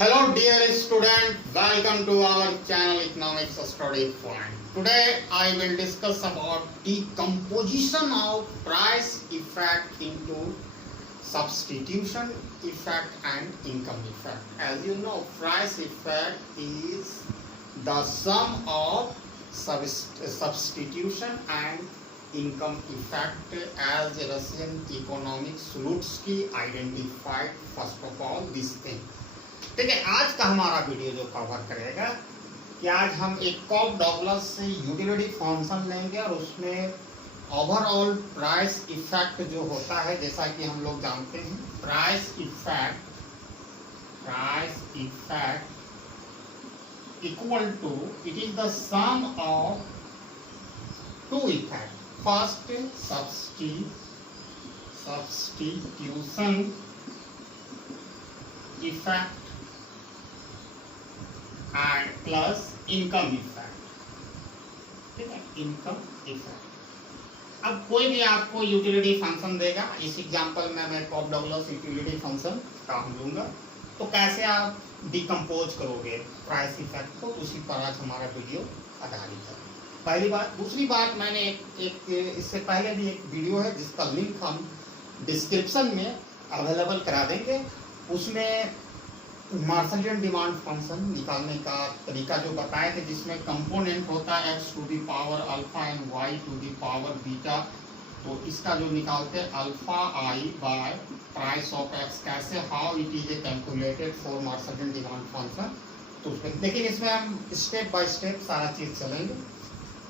Hello dear student, welcome to our channel Economics Study Point. Today I will discuss about decomposition of price effect into substitution effect and income effect. As you know, price effect is the sum of substitution and income effect as Russian economics Slutsky identified first of all this thing. ठीक है, आज का हमारा video जो cover करेगा कि आज हम एक कॉप डॉगलस से यूटिलिटी फंक्शन लेंगे और उसमें ओवरऑल प्राइस इफेक्ट जो होता है, जैसा कि हम लोग जानते हैं price effect equal to it is the sum of two effect. First substitution effect and plus income effect. ठीक है, इनकम इफेक्ट. अब कोई भी आपको यूटिलिटी फंक्शन देगा, इस एग्जांपल में मैं कॉप डॉगलस यूटिलिटी फंक्शन काम लूंगा, तो कैसे आप डिकम्पोज करोगे प्राइस इफेक्ट को, उसी पर आज हमारा वीडियो आधारित है. पहली बात. दूसरी बात, मैंने एक इससे पहले भी एक वीडियो है जिसका लिंक हम डिस्क्रिप्शन में अवेलेबल करा देंगे. उसमें मार्शलियन डिमांड फंक्शन निकालने का तरीका जो बताए थे, जिसमें कंपोनेंट होता है x to the power alpha and y to the power beta. तो इसका जो निकालते हैं alpha I by price of x, कैसे how it is a calculated for Marshallian demand function. तो उसमें लेकिन इसमें हम स्टेप बाय स्टेप सारा चीज चलेंगे.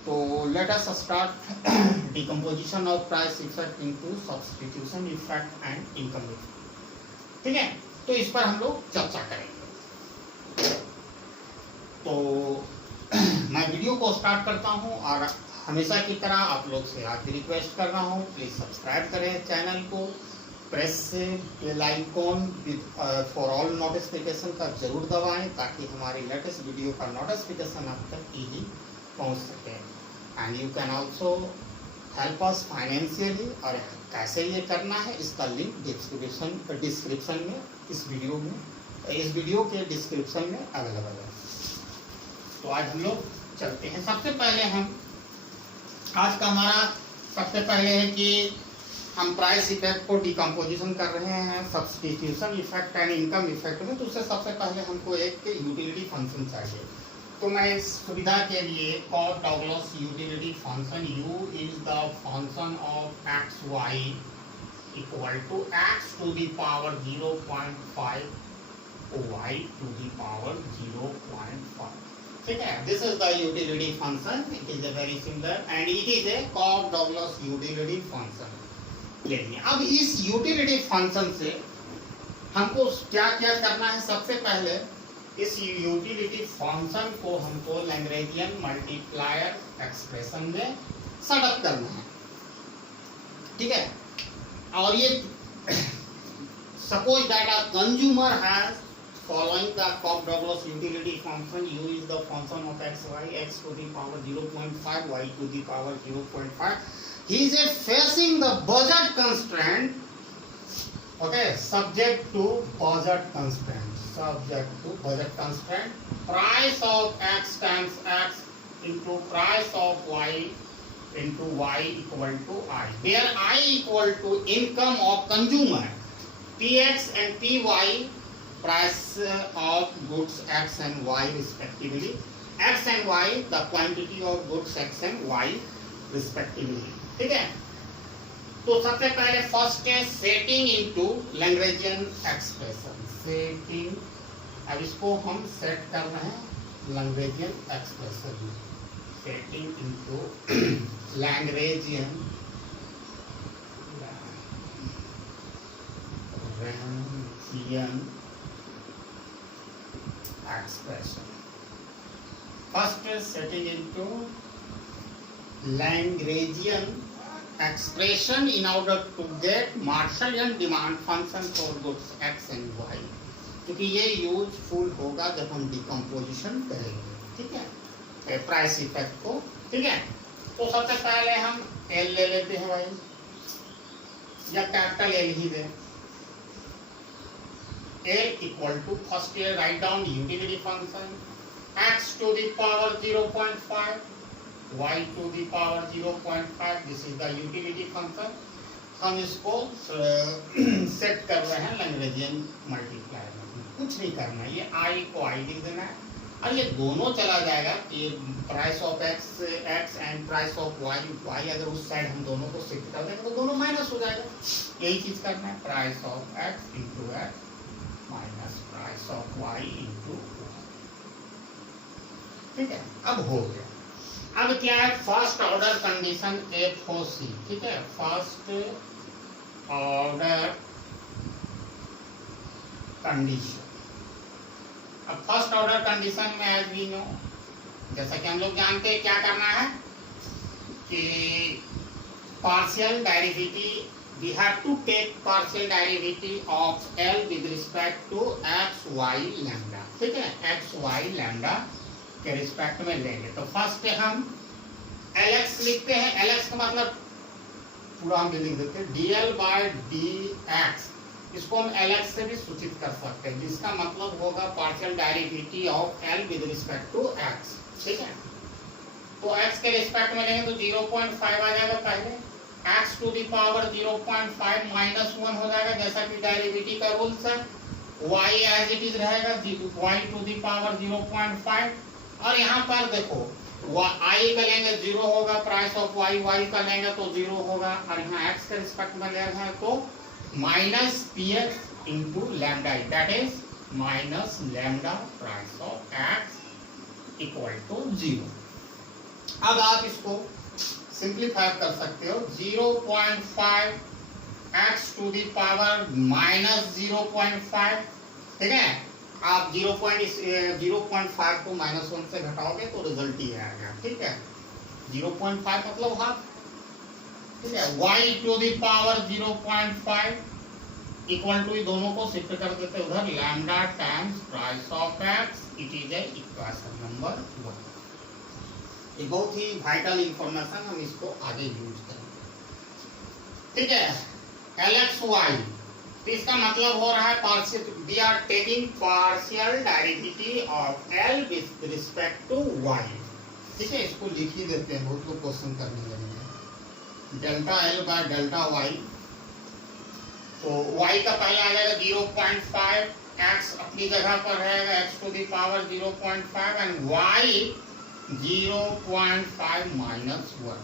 तो let us start decomposition of price effect into substitution effect and income effect. ठीक है, तो इस पर हम लोग चर्चा करेंगे. तो मैं वीडियो को स्टार्ट करता हूं और हमेशा की तरह आप लोग से आज रिक्वेस्ट कर रहा हूं, प्लीज सब्सक्राइब करें चैनल को, press bell icon for all notification का जरूर दबाएं ताकि हमारी लेटेस्ट वीडियो का नोटिफिकेशन आप तक इजी पहुंच सके. And you can also help us financially. और कैसे ये करना है इसका लिंक डिस्क्रिप्शन में इस वीडियो के डिस्क्रिप्शन में अवेलेबल है. तो आज हम लोग चलते हैं. सबसे पहले आज का हमारा सबसे पहले है कि हम प्राइस इफेक्ट को डिकम्पोजिशन कर रहे हैं substitution effect and income effect में. तो उससे सबसे पहले हमको एक यूटिलिटी फंक्शन चाहिए. तो मैं इस सुविधा के लिए Cobb Douglas utility function u is the function of x y equal to x to the power 0.5 y to the power 0.5. ठीक है, this is the utility function. It is a very similar and it is a Cobb Douglas utility function लेंगे. अब इस utility function से हमको क्या क्या करना है. सबसे पहले इस यूटिलिटी फंक्शन को हमको लैग्रेंजियन मल्टीप्लायर एक्सप्रेशन में सेटअप करना है. ठीक है, और ये suppose that a consumer has following the Cobb Douglas utility function, u is the function of x y, x to the power 0.5, y to the power 0.5. He is facing the budget constraint. Okay, subject to budget constraint. Price of x times x into price of y into y equal to I, where I equal to income of consumer, px and py, price of goods x and y respectively. X and y the quantity of goods x and y respectively. ठीक है, तो सबसे पहले first है setting into Lagrangian expression. Setting, अब इसको हम set कर रहे हैं लैग्रेंजियन एक्सप्रेशन में. Setting into Lagrangian expression. First is setting into Lagrangian expression in order to get Marshallian demand function for goods x and y. क्योंकि ये यूजफुल होगा जब हम डिकम्पोजिशन करेंगे. ठीक है, प्राइस इफेक्ट को. ठीक है, तो सबसे पहले हम एल ले लेते हैं भाई, या कैपिटल एल ही दें. L equal to, first here write down utility function x to the power 0.5, y to the power 0.5, this is the utility function. हम इसको सेट कर रहे हैं लैग्रेंजियन मल्टीप्लायर में, कुछ नहीं करना है, ये आई को आई लिख देना है और ये दोनों चला जाएगा, ये price of x and price of y अगर उस साइड हम दोनों को शिफ्ट कर देंगे तो दोनों माइनस हो जाएगा, यही चीज करना है, price of x into x minus price of y into y. ठीक है, अब हो गया। अब क्या है, फर्स्ट ऑर्डर कंडीशन FOC, ठीक है, फर्स्ट ऑर्डर कंडीशन। अब फर्स्ट ऑर्डर कंडीशन में एज वी नो, जैसा कि हम लोग जानते हैं क्या करना है कि partial derivative, we have to take partial derivative of L with respect to x y lambda, ठीक है, x y lambda के रिस्पेक्ट में लेंगे। तो फर्स्ट हम Lx लिखते हैं, Lx का मतलब पूरा हम लिख देते हैं dl by dx, इसको हम Lx से भी सूचित कर सकते हैं, जिसका मतलब होगा partial derivative of L with respect to x, ठीक है। तो x के रिस्पेक्ट में लेंगे तो 0.5 आ जाएगा पहले, x to the power 0.5 minus 1 हो जाएगा जैसा कि डेरिवेटिव का रूल्स है, y एज इट इज रहेगा y टू द पावर 0.5, और यहाँ पर देखो i का लेंगे 0 होगा, प्राइस ऑफ y का लेंगे तो 0 होगा, और यहाँ x के रिस्पेक्ट में ले रहे हैं तो minus px into lambda, that is minus lambda price of x equal to 0। अब आप इसको सिंप्लीफाई कर सकते हो, 0.5 x to the power minus 0.5, ठीक है, आप 0.5 को माइनस 1 से घटाओगे तो रिजल्ट ही आएगा, ठीक है, 0.5 मतलब हाफ, ठीक है, y to the power 0.5 equal to, दोनों को शिफ्ट कर देते उधर, lambda times price of x, it is a equation number 1। ये बहुत ही वाइटल इंफॉर्मेशन, हम इसको आगे यूज करेंगे, ठीक है। Lxy, तो इसका मतलब हो रहा है partial, we are taking partial derivative of L with respect to y, ठीक है, इसको लिख ही देते हैं, बहुत लोग क्वेश्चन करने लगेंगे, delta L by delta y, तो y का पहले आ जाएगा 0.5, x अपनी जगह पर रहेगा x to the power 0.5 and y 0.5 minus 1,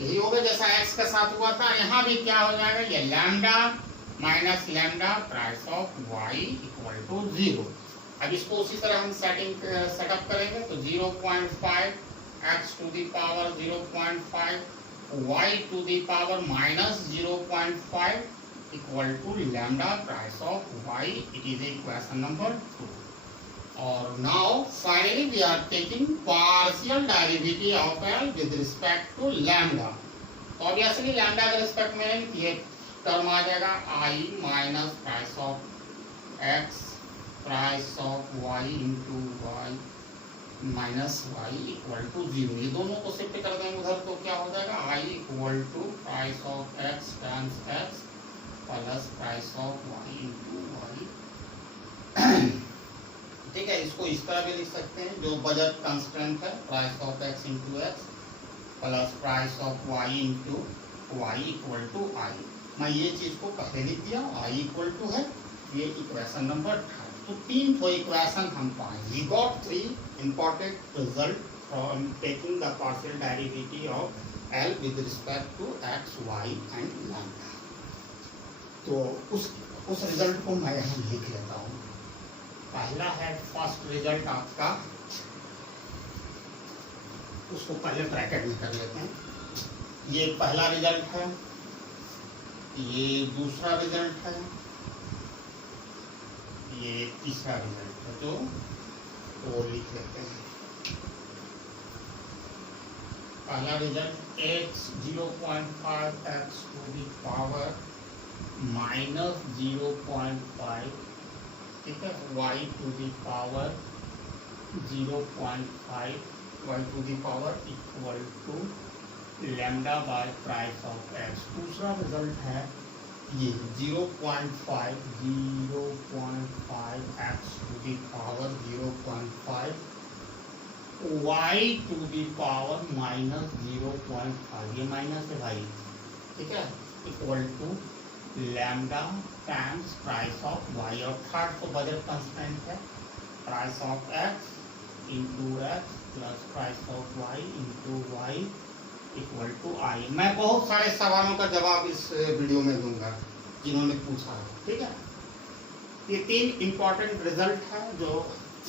यही होगा जैसा x के साथ हुआ था, यहाँ भी क्या हो जाएगा, ये lambda minus lambda price of y equal to 0। अब इसको उसी तरह हम सेटअप करेंगे, तो 0.5 x to the power 0.5 y to the power minus 0.5 equal to lambda price of y, it is equation number 2। और now finally we are taking partial derivative of L with respect to lambda, तो obviously lambda के respect में ये term आ जाएगा i minus price of x price of y into y minus y equal to 0, ये दोनों को shift कर देंगे उधर तो क्या हो जाएगा, i equal to price of x times x plus price of y into y, ठीक है। इसको इस तरह भी लिख सकते हैं, जो बजट कंस्टेंट है, price of x into x plus price of y into y equal to i। मैं ये चीज को पहले लिख दिया, i इक्वल टू है, ये इक्वेशन नंबर 3, तो 3 तो इक्वेशन हम पाएंगे। We got 3 important result from taking the partial derivative of L with respect to x, y and lambda. तो उस रिजल्ट को मैं यहाँ लिख लेता हूँ। पहला है फर्स्ट रिजल्ट आपका, उसको पहले ब्रैकेट में कर लेते हैं, ये पहला रिजल्ट है, ये दूसरा रिजल्ट है, ये तीसरा रिजल्ट है, तो लिख लेते हैं। पहला result x 0.5 x to the power minus 0.5, ठीक है, y to the power 0.5 y to the power equal to lambda by price of x। दूसरा रिजल्ट है ये 0.5 x to the power 0.5 y to the power minus 0.5, ये minus है भाई, ठीक है, equal to lambda times price of y, और third तो बजट कांस्टेंट है, price of x into x plus price of y into y equal to I. मैं बहुत सारे सवालों का जवाब इस वीडियो में दूंगा जिन्होंने पूछा है, ठीक है। ये 3 इंपॉर्टेंट रिजल्ट है, जो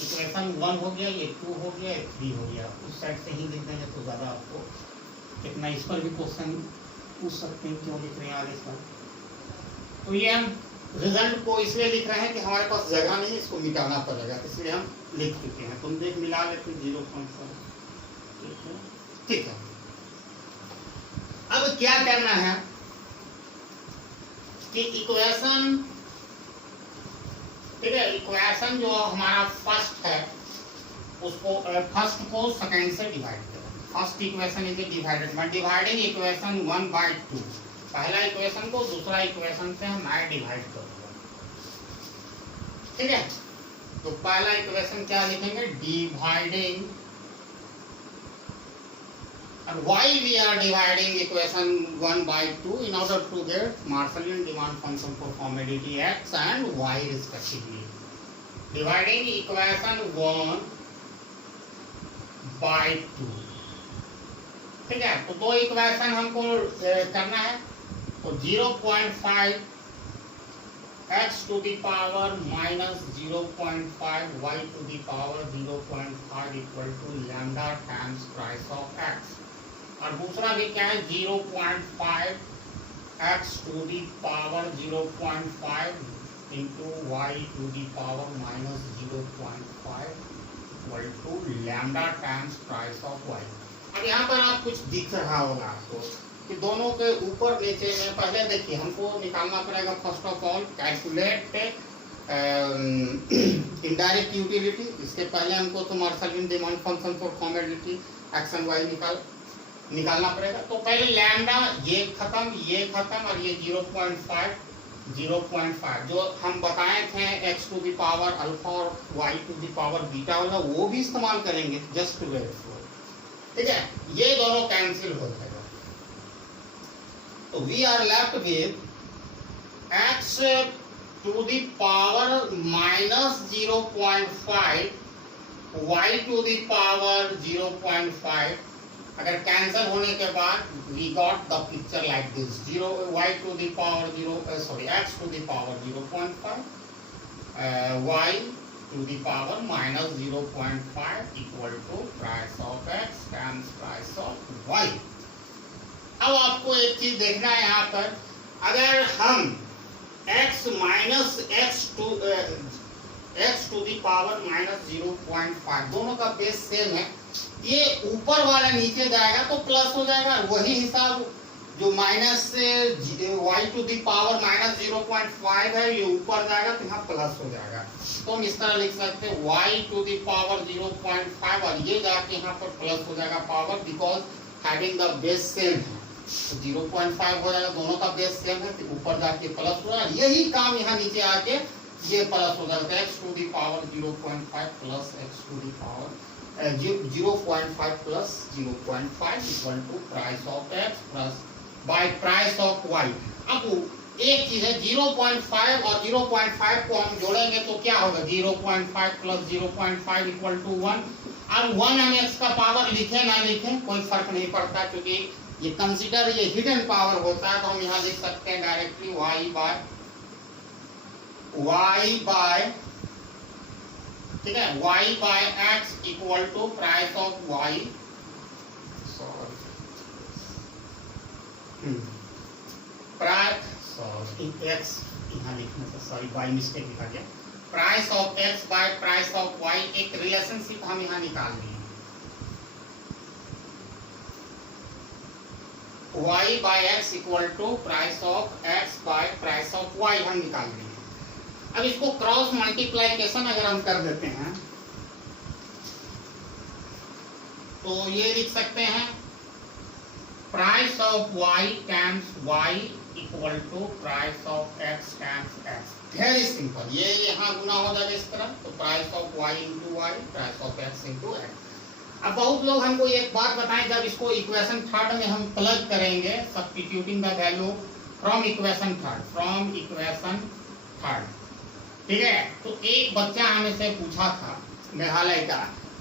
इक्वेशन 1 हो गया, ये 2 हो गया, ये 3 हो गया। उस साइड से ही लिख देंगे तो ज़्यादा आपको कितना, इस पर भी क्वेश्चन पूछ सकते हैं क्यों लिख रहे हैं आगे पर। तो ये हम रिजल्ट को इसलिए लिख रहे हैं कि हमारे पास जगह नहीं, इसको मिटाना पड़ेगा, इसलिए हम लिख चुके हैं। तुम देख मिला लेते 0.5, ठीक है। अब क्या करना है कि इक्वेशन, ठीक है, इक्वेशन जो हमारा फर्स्ट है उसको फर्स्ट को सेकंड से डिवाइड करें। First equation is divided by dividing equation 1/2। पहला इक्वेशन को दूसरा इक्वेशन से मैं डिवाइड करूंगा, ठीक है। तो पहला इक्वेशन क्या लिखेंगे, dividing, and why we are dividing equation 1/2 in order to get Marshallian demand function for commodity x and y respectively. Dividing equation 1/2, ठीक है। तो दो इक्वेशन हमको करना है, तो 0.5 x to the power minus 0.5 y to the power 0.5 equal to lambda times price of x, और दूसरा भी क्या है, 0.5 x to the power 0.5 into y to the power minus 0.5 equal to lambda times price of y। अब यहाँ पर आप कुछ दिख रहा होगा आपको कि दोनों के ऊपर नीचे में, पहले देखिए हमको निकालना पड़ेगा first of all calculate indirect utility. इसके पहले हमको तो Marshallian demand function for commodity x and y निकालना पड़ेगा। तो पहले लैम्डा ये खत्म और ये 0.5 जो हम बताए थे x to the power alpha और y to the power beta वाला, वो भी इस्तेमाल करेंगे जस्ट टू वेट फॉर, ठीक है। ये दोनों कैंसिल हो जाएगा, तो we are left with x to the power minus 0.5 y to the power 0.5। अगर कैंसिल होने के बाद we got the picture like this, 0 y to the power 0 x to the power 0.5 y to the power minus 0.5 equal to price of x times price of y। अब आपको एक चीज देखना है यहाँ पर, अगर हम x minus x to the power minus 0.5 दोनों का बेस सेम है, ये ऊपर वाला नीचे जाएगा तो प्लस हो जाएगा, वही हिसाब जो माइनस से y to the power minus 0.5 है ये ऊपर जाएगा तो यहाँ प्लस हो जाएगा। तो हम इस तरह लिख सकते हैं y टू दी पावर 0.5 और ये जाके यहाँ पर प्लस हो जाएगा power, because having the base same है, तो 0.5 हो जाएगा, दोनों का बेस सेम है, तो ऊपर जाके प्लस हो जाएगा। यही काम यहाँ नीचे आके ये प्लस हो जाता है, x to the power 0.5 plus x to the power 0.5 plus 0.5 equal to price of x plus by price of y। अब एक चीज है 0.5 और 0.5 को हम जोड़ेंगे तो क्या होगा, 0.5 plus 0.5 equal to 1। अब 1 हम x का पावर लिखे ना लिखे कोई फर्क नहीं पड़ता, क्योंकि ये कंसीडर ये हिडन पावर होता है, तो हम यहाँ लिख सकते हैं डायरेक्टली y by ठीक है, y by x equal to price of y, x यहाँ लिखने से सॉरी y मिस्टेक लिखा गया, price of x by price of y। एक रिलेशनशिप हम यहाँ निकाल रहे हैं, y by x equal to price of x by price of y हम निकाल रहे हैं। अब इसको क्रॉस मल्टीप्लाइकेशन अगर हम कर देते हैं तो ये लिख सकते हैं price of y times y equal to price of x times x। Very simple, ये यहाँ गुना हो जाएगा इस तरह, तो price of y into y, price of x into x। अब बहुत लोग हमको एक बात बताएं, जब इसको इक्वेशन थर्ड में हम प्लग करेंगे, substituting the value from equation third, ठीक है। तो एक बच्चा हमें से पूछा था मेघालय का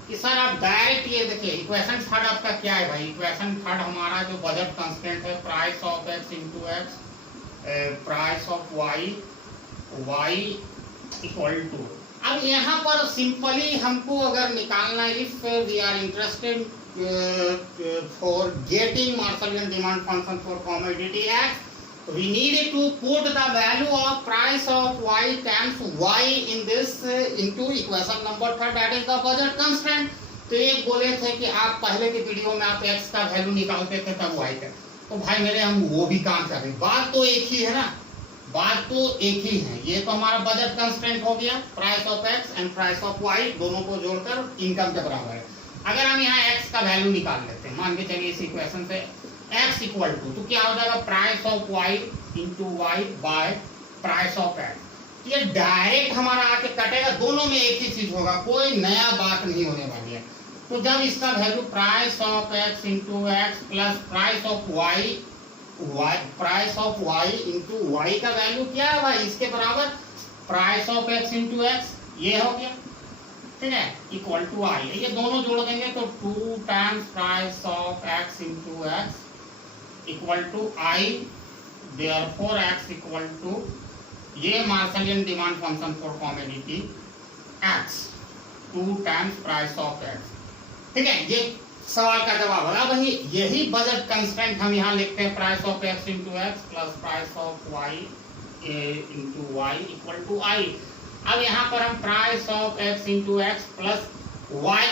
कि सर आप डायरेक्ट ये देखिए इक्वेशन थर्ड आपका क्या है भाई। इक्वेशन थर्ड हमारा जो बजट कांस्टेंट है price of x into x, price of y equal to. अब यहाँ पर सिंपली हमको अगर निकालना, if we are interested for getting Marshallian demand function for commodity x, we need to put the value of price of y times y in this into equation number third, that is the budget constraint। तो एक बोले थे कि आप पहले के video में आप x का वैल्यू निकालते थे तब y का, तो भाई मेरे हम वो भी काम कर रहे हैं, बात तो एक ही है ना, बात तो एक ही है। ये तो हमारा बजट कंस्ट्रेंट हो गया, price of x and price of y दोनों को जोड़कर इनकम के बराबर है। अगर हम यहाँ x का वैल्यू निकाल लेते हैं, मान के चलिए इस इक्वेशन से x इक्वल टू, तो क्या हो जाएगा price of y into y by price of x। ये डायरेक्ट हमारा आके कटेगा, दोनों में एक ही चीज होगा, कोई नया बात नहीं होने वाली है। तो जब इसका value price of x into x plus price of y, price of y into y का वैल्यू क्या है भाई, इसके बराबर price of x into x, ये हो गया, ठीक है, इक्वल टू आई। ये दोनों जोड़ देंगे तो 2 times price of x into x equal to I, therefore x equal to ये Marshallian demand function for commodity x 2 times price of x, ठीक है। ये सवाल का जवाब है। अब यही बजट कंस्ट्रेंट हम यहाँ लिखते हैं, price of x into x plus price of y into y equal to I. अब यहाँ पर हम price of x into x plus y,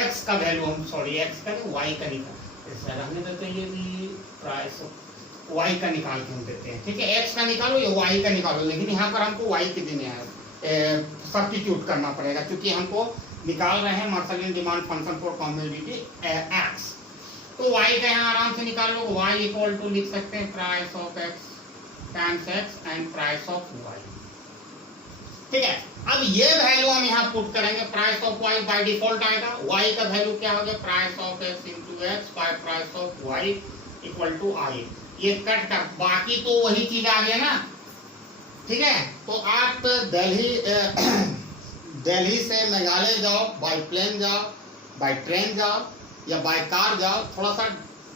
x का वैल्यू हम x का y का निकाल ऐसा रहने देते हैं, ये भी प्राइस ऑफ y का निकाल के हम देते हैं, ठीक है। x का निकालो या y का निकालो, लेकिन यहाँ पर हमको y के देने हैं, सब्स्टिट्यूट करना पड़ेगा क्योंकि हमको निकाल रहे हैं Marshallian demand function for commodity x। तो y का यहाँ आराम से निकाल लो, y इक्वल टू लिख सकते हैं price of x times x and price of y, ठीक है। अब ये वैल्यू हम यहाँ पुट करेंगे, price of y by default आएगा, y का वैल्यू क्या हो गया price of x into x by price of y equal to I. ये कट कर बाकी तो वही चीज आ गया ना, ठीक है। तो आप दिल्ली से मेघालय जाओ, बाय प्लेन जाओ, बाय ट्रेन जाओ या बाय कार जाओ, थोड़ा सा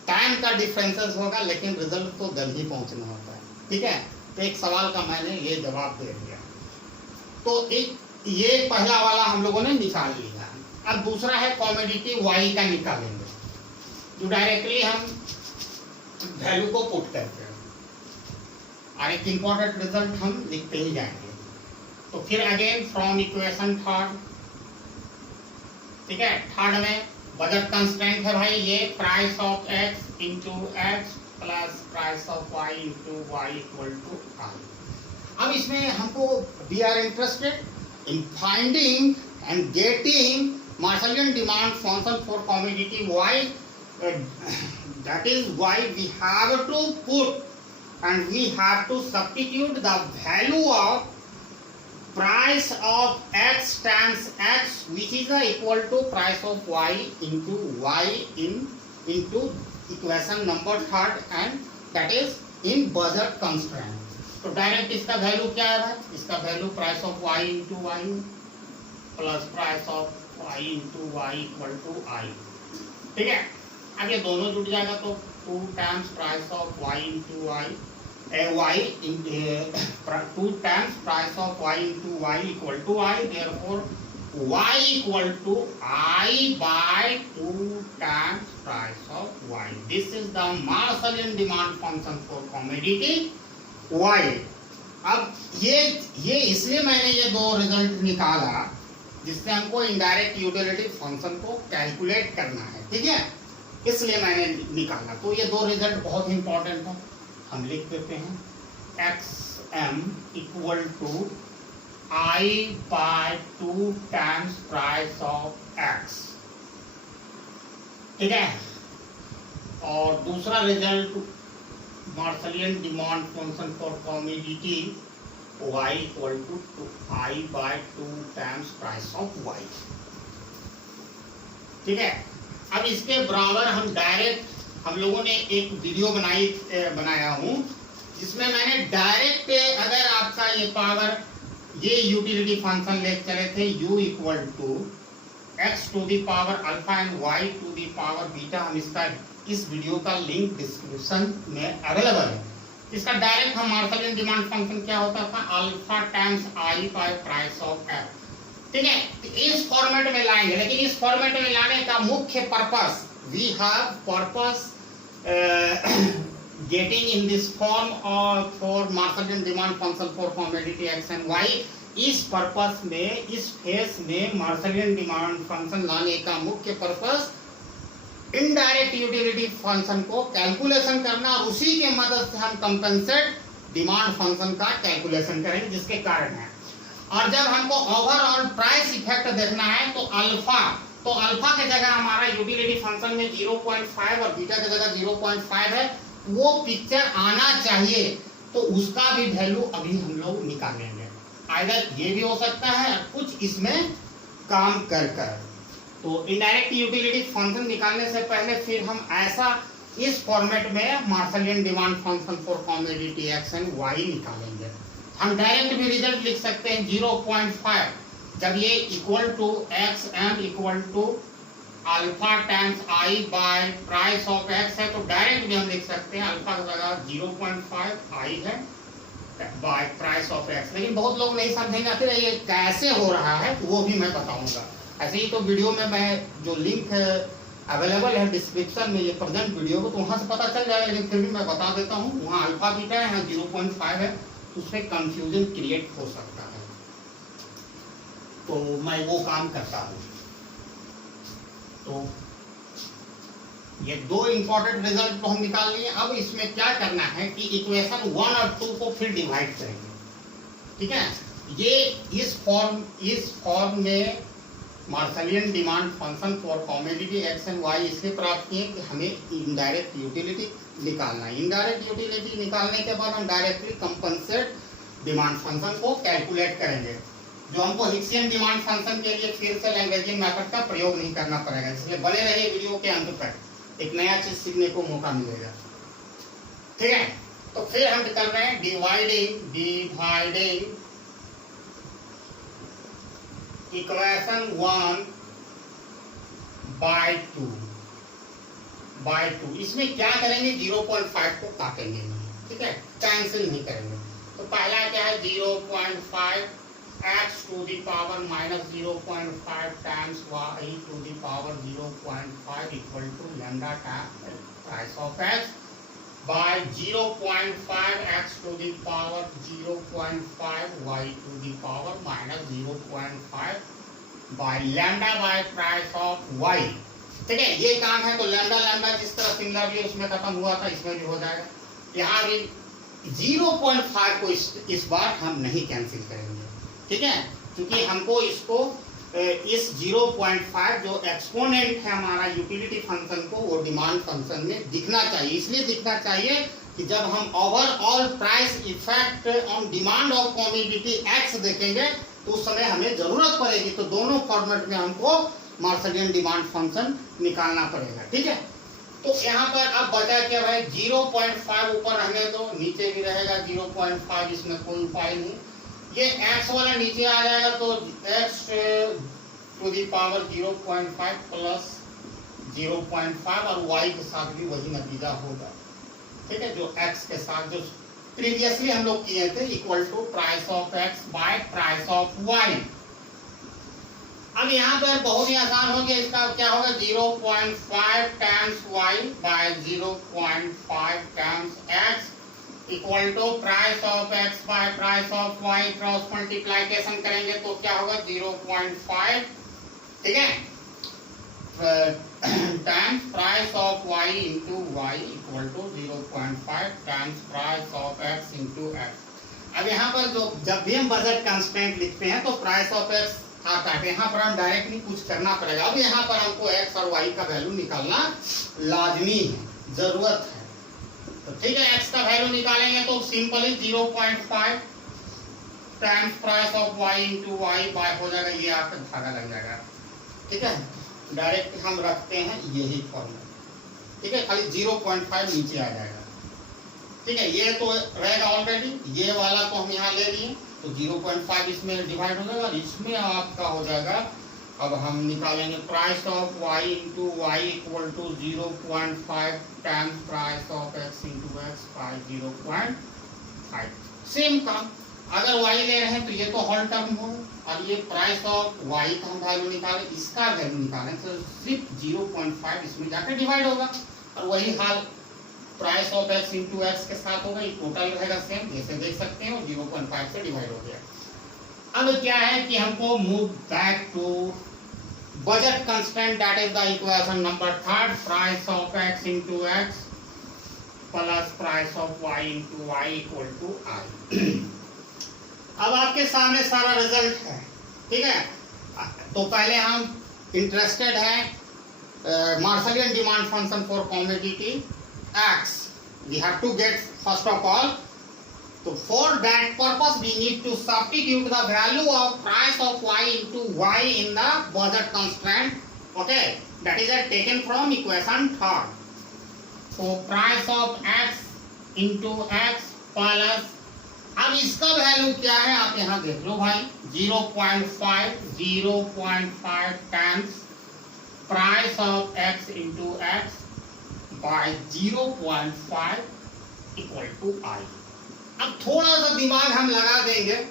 टाइम का डिफरेंसेस होगा, लेकिन रिजल्ट तो दिल्ली पहुंचना होता है, ठीक है। तो एक सवाल का मैंने ये जवाब दे दिया। तो एक ये पहला वाला हम लोगों ने निकाल लिया। अब दूसरा है कमोडिटी y का निकालेंगे, जो डायरेक्टली हम वैल्यू को पुट करते हैं और एक इंपॉर्टेंट रिजल्ट हम लिखते ही जाएंगे। तो फिर अगेन फ्रॉम इक्वेशन थर्ड, ठीक है। थर्ड में बजट कंस्ट्रेंट है भाई ये price of x into x plus price of y into y equal to I. अब इसमें हमको we are interested in finding and getting Marshallian demand function for commodity y, that is why we have to put and we have to substitute the value of price of x times x, which is equal to price of y into y into equation number third, and that is in budget constraint। तो direct इसका value क्या है, इसका value price of y into y plus price of y into y equal to I, ठीक है। आगे दोनों जुड़ जाएगा तो 2 times price of y into y, 2 times price of y into y equal to I, therefore y equal to i by 2 times price of y। This is the Marshallian demand function for commodity y। अब ये इसलिए मैंने ये दो result निकाला जिससे हमको indirect utility function को कैलकुलेट करना है, ठीक है, इसलिए मैंने निकाला। तो ये दो रिजल्ट बहुत इंपॉर्टेंट है, हम लिख देते हैं xm equal to i by 2 times price of x, ठीक है। और दूसरा result Marshallian demand function for commodity y equal to I by 2 times price of y। ठीक है, अब इसके बराबर हम डायरेक्ट हम लोगों ने एक वीडियो बनाया हूं जिसमें मैंने डायरेक्ट अगर आपका ये पावर ये यूटिलिटी फंक्शन ले चले थे u equal to x to the power alpha and y to the power beta. हम इसका इस वीडियो का लिंक डिस्क्रिप्शन में अवेलेबल है। इसका डायरेक्ट हम मार्शलियन डिमांड फंक्शन क्या होता था, alpha times i by price of f। ठीक है, इस फॉर्मेट में लाएंगे, लेकिन इस फॉर्मेट में लाने का मुख्य purpose we have purpose getting in this form of for Marshallian demand function for commodity x and y। इस पर्पस में इस फेस में मार्शलियन डिमांड फंक्शन लाने का मुख्य पर्पस इनडायरेक्ट यूटिलिटी फंक्शन को कैलकुलेशन करना और उसी के मदद से हम कंपेंसेट डिमांड फंक्शन का कैलकुलेशन करेंगे, जिसके कारण है। और जब हमको ओवरऑल प्राइस इफेक्ट देखना है तो अल्फा के जगह हमारा यूटिलिटी फंक्शन में 0.5 और बीटा की जगह 0.5 है, वो पिक्चर आना चाहिए। तो उसका भी वैल्यू अभी हम लोग निकालेंगे। आइदर ये भी हो सकता है कुछ इसमें काम कर तो इनडायरेक्ट यूटिलिटी फंक्शन निकालने से पहले फिर हम ऐसा इस फॉर्मेट में Marshallian demand function for commodity x and y निकालेंगे। हम डायरेक्ट भी रिजल्ट लिख सकते हैं 0.5 जब ये equal to x m equal to alpha times i by price of x है, तो डायरेक्ट भी हम लिख सकते हैं अल्फा की जगह 0.5 आई है बाय प्राइस ऑफ एक्स। लेकिन बहुत लोग नहीं समझेंगे फिर ये कैसे हो रहा है, तो वो भी मैं बताऊंगा। ऐसे ही तो वीडियो में मैं जो लिंक अवेलेबल है डिस्क्रिप्शन में ये प्रेजेंट वीडियो को, तो वहां से पता चल जाएगा, लेकिन फिर भी मैं बता देता हूँ। वहाँ अल्फा बीटा है, यहाँ 0.5 है, तो उसमें कंफ्यूजन क्रिएट हो सकता है, तो मैं वो काम करता हूँ। तो ये दो इंपॉर्टेंट रिजल्ट तो हम निकाल लिए। अब इसमें क्या करना है कि इक्वेशन 1 और 2 को फिर डिवाइड करेंगे। ठीक है, ये इस फॉर्म में Marshallian demand function for commodity x and y इसलिए प्राप्त किए कि हमें इनडायरेक्ट यूटिलिटी निकालना है। इनडायरेक्ट यूटिलिटी निकालने के बाद हम डायरेक्टली कंपनसेट डिमांड फंक्शन को कैलकुलेट करेंगे, जो हमको हिक्सियन डिमांड फंक्शन के लिए फिर से लैग्रेंजियन मेथड का प्रयोग नहीं करना पड़ेगा। इसलिए बने रहिए वीडियो के अंत तक, एक नया चीज सीखने को मौका मिलेगा। ठीक है, तो फिर हम कर रहे हैं डिवाइडिंग इक्वेशन 1 बाय 2। इसमें क्या करेंगे, 0.5 को काटेंगे, ठीक है, कैंसिल नहीं करेंगे। तो पहला क्या है 0.5 x to the power minus 0.5 times y to the power 0.5 equal to lambda price of x by 0.5 x to the power 0.5 y to the power minus 0.5 by lambda by price of y। ठीक है, ये काम है। तो lambda जिस तरह similarly उसमें खत्म हुआ था, इसमें भी हो जाएगा। यहाँ भी 0.5 को इस बार हम नहीं कैंसिल करेंगे। ठीक है, क्योंकि हमको इसको इस 0.5 जो एक्सपोनेंट है हमारा यूटिलिटी फंक्शन को, वो डिमांड फंक्शन में दिखना चाहिए। इसलिए दिखना चाहिए कि जब हम overall price effect on demand of commodity x देखेंगे तो उस समय हमें जरूरत पड़ेगी। तो दोनों फॉर्मेट में हमको मार्शलियन डिमांड फंक्शन निकालना पड़ेगा। ठीक है, तो यहाँ पर अब बचा क्या भाई, 0.5 ऊपर रहने दो, नीचे भी रहेगा 0.5, इसमें कोई उपाय नहीं। ये x वाला नीचे आ जाएगा, तो x to the power 0.5 plus 0.5 और y के साथ भी वही नतीजा होगा। ठीक है, जो x के साथ जो प्रीवियसली हम लोग किए थे, equal to price of x by price of y। अब यहाँ पर बहुत ही आसान हो गया, इसका क्या होगा 0.5 times y by 0.5 times x equal to price of x by price of y। Cross multiplication करेंगे तो क्या होगा 0.5, ठीक है, times price of y into y equal to 0.5 times price of x into x। अब यहाँ पर जो जब भी हम बजट कंस्टेंट लिखते हैं तो प्राइस ऑफ x आता है, यहाँ पर हम डायरेक्टली कुछ करना पड़ेगा। अब यहाँ पर हमको x और y का वैल्यू निकालना लाजमी है। जरूरत है। तो ठीक है, x का वैल्यू निकालेंगे तो simply 0.5 times price of y into y by हो जाएगा, ये आपका धागा लग जाएगा। ठीक है, डायरेक्ट हम रखते हैं यही फॉर्मूला। ठीक है, खाली 0.5 नीचे आ जाएगा। ठीक है, ये तो रहेगा ऑलरेडी, ये वाला तो हम यहाँ ले लिए, तो 0.5 इसमें डिवाइड हो जाएगा और इसमें आपका हो जाएगा। अब हम निकालेंगे price of y into y equal to 0.5 times price of x into x by 0.5। Same काम, अगर y ले रहे हैं तो ये तो होल टर्म हो, और ये प्राइस ऑफ y का हम वैल्यू निकालें, इसका वैल्यू निकालें तो सिर्फ 0.5 इसमें जाकर डिवाइड होगा, और वही हाल price of x into x के साथ होगा, ये टोटल रहेगा सेम, जैसे देख सकते हैं 0.5 से डिवाइड हो गया। अब क्या है कि हमको move back to budget constant, that is the equation number 3, price of x into x plus price of y into y equal to I. अब आपके सामने सारा रिजल्ट है। ठीक है, तो पहले हम इंटरेस्टेड हैं Marshallian demand function for commodity x, we have to get first of all, so for that purpose we need to substitute the value of price of y into y in the budget constraint. Okay, that is taken from equation 3. So price of x into x plus, अब इसका value क्या है आप यहाँ देख लो भाई, 0.5 times price of x into x by 0.5 equal to I. अब थोड़ा सा दिमाग हम लगा देंगे,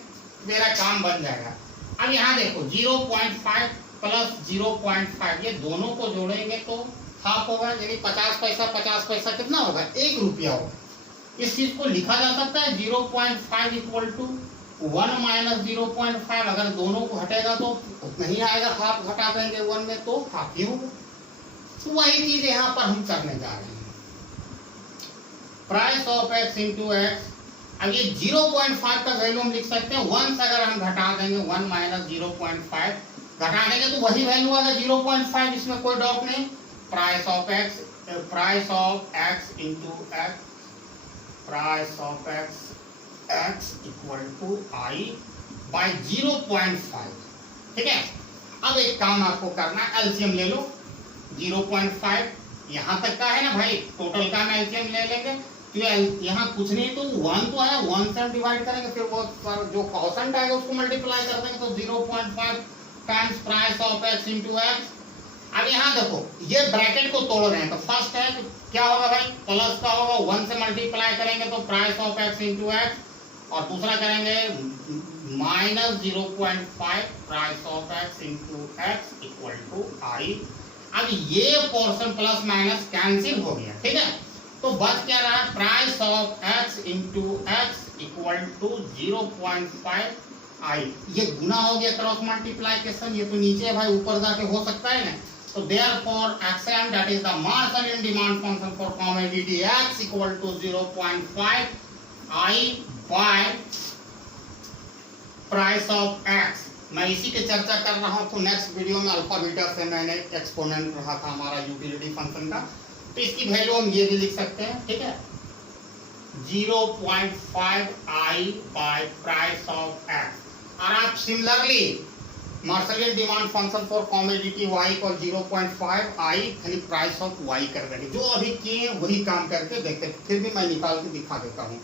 मेरा काम बन जाएगा। अब यहाँ देखो 0.5 प्लस 0.5, ये दोनों को जोड़ेंगे तो हाफ होगा, यानी 50 पैसा कितना होगा, 1 रुपया होगा। इस चीज को लिखा जा सकता है 0.5 इक्वल टू 1 माइनस 0.5, अगर दोनों को हटेगा तो नहीं आएगा, हाफ घटा देंगे 1 में तो हाफ ही होगा। तो वही चीज यहाँ पर हम करने जा रहे हैं, price of x into x. अब ये 0.5 का वैल्यू हम लिख सकते हैं 1 से, अगर हम घटा देंगे 1 माइनस 0.5 घटा देंगे तो वही वैल्यू आएगा 0.5, इसमें कोई डाउट नहीं। Price of x into x, price of x equal to i by 0.5। ठीक है, अब एक काम आपको करना है, एलसीएम ले लो। 0.5 यहाँ तक का है ना भाई, टोटल का हम एलसीएम ले लेंगे, तो यहाँ कुछ नहीं तो 1 तो है, 1 से डिवाइड करेंगे, फिर वो जो क्वोशंट आएगा उसको मल्टीप्लाई कर देंगे, तो 0.5 times price of x into x. अब यहाँ देखो ये ब्रैकेट को तोड़ रहे हैं, तो फर्स्ट है तो क्या होगा भाई, प्लस का होगा, 1 से मल्टीप्लाई करेंगे तो price of x into x, और दूसरा करेंगे minus 0.5 price of x into x equal to I. अब ये पोर्शन प्लस माइनस कैंसिल हो गया। ठीक है, तो बच क्या रहा, price of x into x equal to 0.5 i. ये गुना हो गया क्रॉस मल्टीप्लिकेशन, ये तो नीचे भाई ऊपर जाके हो सकता है ना, तो therefore xm that is the Marshallian demand function for commodity x equal to 0.5 I by price of x। मैं इसी की चर्चा कर रहा हूं, तो नेक्स्ट वीडियो में अल्फा बीटा से मैंने एक्सपोनेंट रहा था हमारा यूटिलिटी फंक्शन का, तो इसकी वैल्यू हम ये भी लिख सकते हैं। ठीक है, 0.5 I by price of x, और आप similarly Marshallian demand function for commodity y equal 0.5 I यानी प्राइस ऑफ y कर देंगे। जो अभी किए वही काम करके देखते हैं, फिर भी मैं निकाल के दिखा देता हूँ,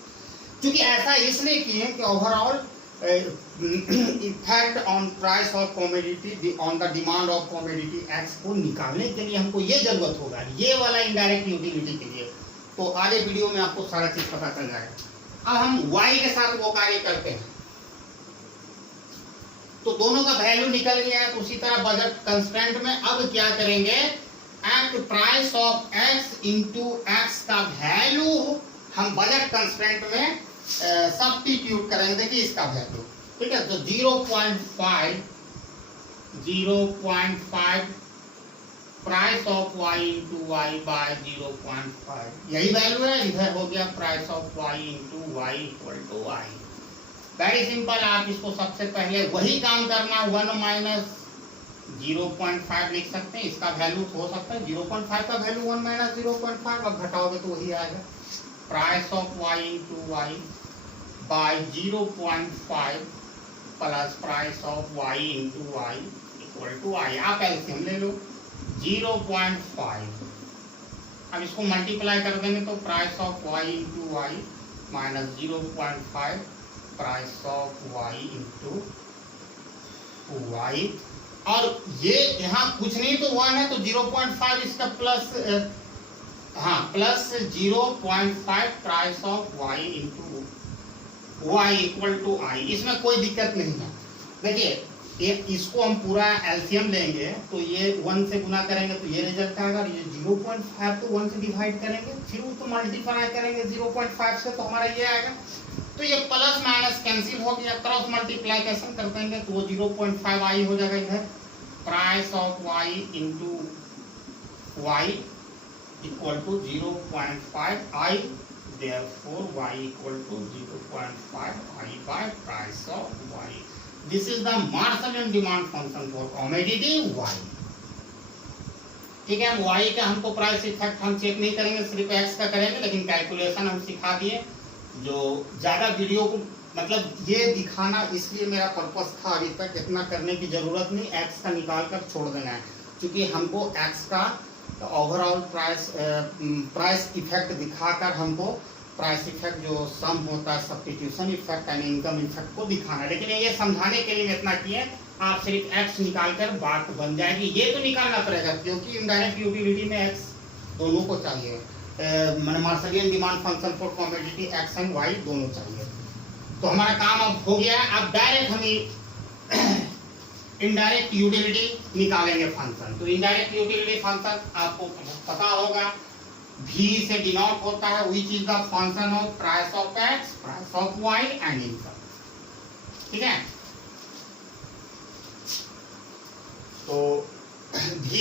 क्योंकि ऐसा इसलिए किए कि overall effect on price of commodity on the demand of commodity x को निकालने के लिए हमको ये जरूरत होगा, ये वाला इनडायरेक्ट यूटिलिटी के लिए। तो आगे वीडियो में आपको सारा चीज पता चल जाएगा। अब हम y के साथ वो कार्य करते हैं, तो दोनों का वैल्यू निकल गया है, तो उसी तरह बजट कंस्टेंट में अब क्या करेंगे, price of x into x का वैल्यू हम बजट कंस्टेंट में सब्स्टिट्यूट करेंगे। देखिए इसका वैल्यू, ठीक है, तो 0.5 price of y into y by 0.5, यही वैल्यू है। इधर हो गया price of y into y equal to i. Very simple, आप इसको सबसे पहले वही काम करना, 1 माइनस 0.5 लिख सकते हैं, इसका वैल्यू हो सकता है 0.5 का वैल्यू 1 माइनस 0.5, अब घटाओगे तो वही आएगा price of y into y by 0.5 plus price of y into y equal to I. आप एलसीएम ले लो 0.5, अब इसको मल्टीप्लाई कर देंगे तो price of y into y minus 0.5 price of y into y, और ये यहाँ कुछ नहीं तो 1 है तो 0.5 इसका plus plus 0.5 price of y into y equal to I. इसमें कोई दिक्कत नहीं है। देखिए ये इसको हम पूरा एलसीएम लेंगे तो ये 1 से गुना करेंगे तो ये रिजल्ट आएगा, ये 0.5 तो 1 से डिवाइड करेंगे, फिर उसको मल्टीप्लाई करेंगे 0.5 से तो हमारा ये आएगा। तो ये प्लस माइनस कैंसिल हो गया, क्रॉस मल्टीप्लिकेशन कर देंगे तो वो 0.5 आई हो जाएगा इधर, price of y into y equal to 0.5 i, therefore y equal to 0.5 I by price of y. This is the Marshallian demand function for commodity y. ठीक है, y का हमको प्राइस इफेक्ट हम चेक नहीं करेंगे, सिर्फ x का करेंगे, लेकिन कैलकुलेशन हम सिखा दिए। जो ज्यादा वीडियो को मतलब ये दिखाना इसलिए मेरा पर्पस था, अभी तक इतना करने की जरूरत नहीं, x का निकाल कर छोड़ देना है, क्योंकि हमको x का ओवरऑल प्राइस इफेक्ट दिखाकर हमको प्राइस इफेक्ट जो सम होता है substitution effect and income effect को दिखाना। लेकिन ये समझाने के लिए इतना किए, आप सिर्फ x निकालकर बात बन जाएगी। ये तो निकालना पड़ेगा क्योंकि इनडायरेक्ट यूटिलिटी में x दोनों को चाहिए, Marshallian demand function for commodity x and y दोनों चाहिए। तो हमारा काम अब हो गया है, अब डायरेक्ट हम इनडायरेक्ट यूटिलिटी निकालेंगे फंक्शन। तो इनडायरेक्ट यूटिलिटी फंक्शन आपको पता होगा V से डिनोट होता है which is the function of price of x, price of y and income. ठीक है, तो V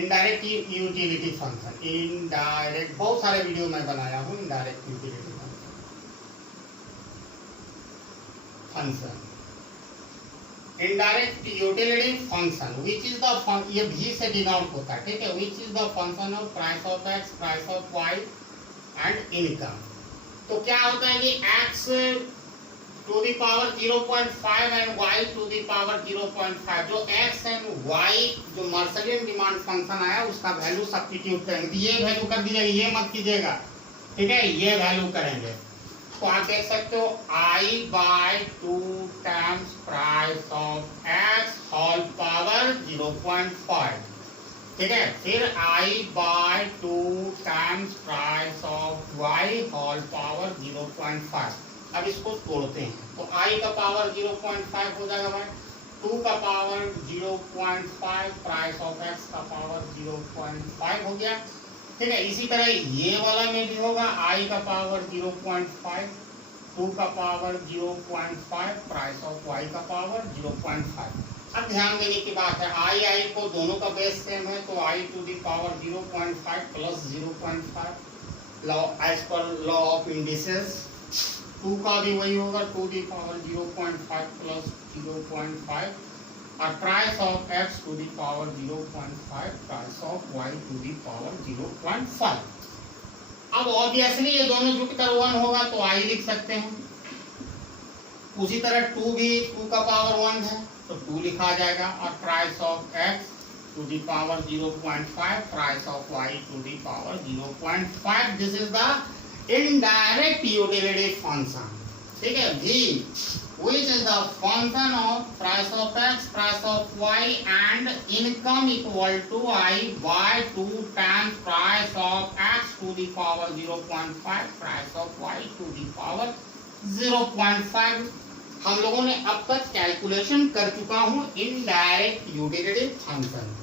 indirect utility function, indirect बहुत सारे वीडियो मैं बनाया हूँ indirect utility function. Indirect utility function which is the, ये भी से डिनोट होता है, ठीक है, which is the function of price of x, price of y and income. तो क्या होता है कि x to the power 0.5 and y to the power 0.5, जो x एंड y जो मार्शलियन डिमांड फंक्शन आया उसका वैल्यू सब्स्टिट्यूट करेंगे। ये वैल्यू कर दीजिएगा, ये मत कीजिएगा, ठीक है, ये वैल्यू करेंगे। तो आप देख सकते हो I by 2 times price of x whole power 0.5, ठीक है, फिर I by 2 times price of y whole power 0.5। अब इसको तोड़ते हैं तो I का पावर 0.5 हो जाएगा भाई, 2 का पावर 0.5, प्राइस ऑफ x का पावर 0.5 हो गया। ठीक है, इसी तरह ये वाला में भी होगा I का पावर 0.5, 2 का पावर 0.5, प्राइस ऑफ y का पावर 0.5। अब ध्यान देने की बात है, I को दोनों का बेस सेम है तो I to the power 0.5 plus 0.5 law as per law of indices. 2 का भी वही होगा, 2 द पावर 0.5 प्लस 0.5, और price of x to the power 0.5, price of y to the power 0.5। अब ऑब्वियसली ये दोनों जुड़कर 1 होगा तो i लिख सकते हैं। उसी तरह 2 भी 2 का पावर 1 है तो 2 लिखा जाएगा, और price of x to the power 0.5, price of y to the power 0.5। This is the indirect utility function. ठीक है, v which is the function of price of x, price of y and income equal to I by 2 times price of x to the power 0.5, price of y to the power 0.5। हम लोगों ने अब तक calculation कर चुका हूँ indirect utility function.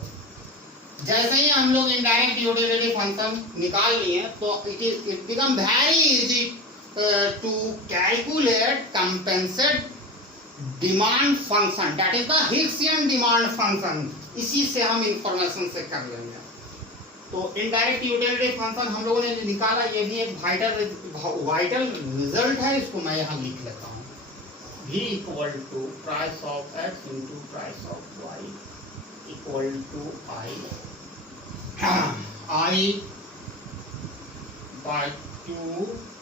जैसे ही हम लोग इनडायरेक्ट यूटिलिटी फंक्शन निकाल लिए तो it become very easy to calculate compensate demand function, that is the Hicksian demand function। इसी से हम इंफॉर्मेशन से कर लेंगे। तो इनडायरेक्ट यूटिलिटी फंक्शन हम लोगों ने निकाला, ये भी एक वाइटल रिजल्ट है, इसको मैं यहाँ लिख लेता हूँ। V equal to price of x into price of y equal to I by 2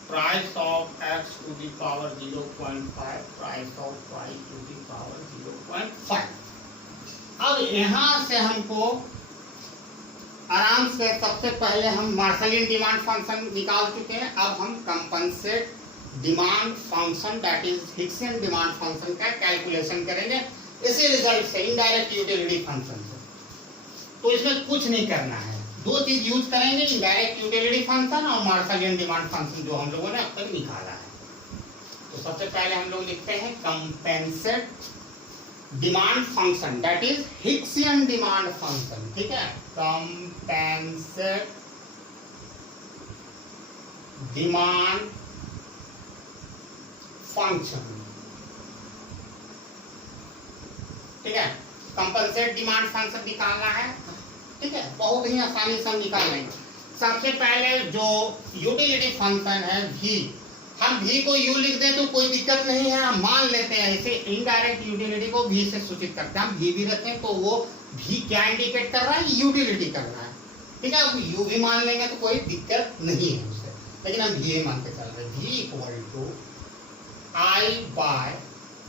price of x to the power 0.5 price of y to the power 0.5। अब यहाँ से हमको आराम से सबसे पहले हम मार्शलियन डिमांड फंक्शन निकाल चुके हैं। अब हम compensate demand function that is Hicksian demand function का कैलकुलेशन करेंगे इसी रिजल्ट से, इनडायरेक्ट यूटिलिटी फंक्शन से। तो इसमें कुछ नहीं करना है, दो चीज यूज करेंगे, इनडायरेक्ट यूटिलिटी फंक्शन और मार्शलियन डिमांड फंक्शन जो हम लोगों ने अब तक निकाला है। तो सबसे पहले हम लोग लिखते हैं compensate demand function that is Hicksian demand function. ठीक है, कंपेंसेट डिमांड फंक्शन। ठीक है, कंपनसेट डिमांड फंक्शन निकालना है। ठीक है, बहुत ही आसानी से हम निकाल लेंगे। सबसे पहले जो यूटिलिटी फंक्शन है v, हम v को u लिख दें तो कोई दिक्कत नहीं है, हम मान लेते हैं ऐसे इनडायरेक्ट यूटिलिटी को v से सूचित करते हैं। हम v भी रखें तो वो v क्या इंडिकेट कर रहा है, यूटिलिटी कर रहा है। ठीक है, अब u भी मान लेंगे तो कोई दिक्कत नहीं है उससे, लेकिन हम v मान के चल रहे हैं। v equal to I by,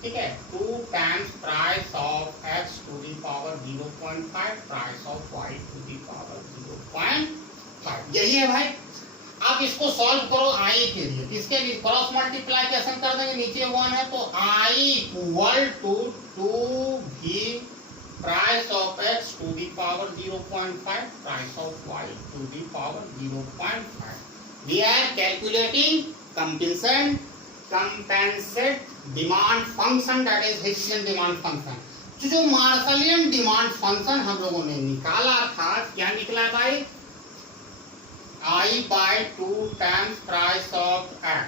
ठीक है, 2 times price of x to the power 0.5 price of y to the power 0.5। यही है भाई। आप इसको सॉल्व करो i के लिए, इसके लिए क्रॉस मल्टीप्लिकेशन कर देंगे, नीचे 1 है तो i equal to 2v price of x to the power 0.5 price of y to the power 0.5। We are calculating compensate demand function that is Hicksian demand function. जो मार्शलियन डिमांड फंक्शन हम लोगों ने निकाला था, क्या निकला भाई, I by 2 times price of x।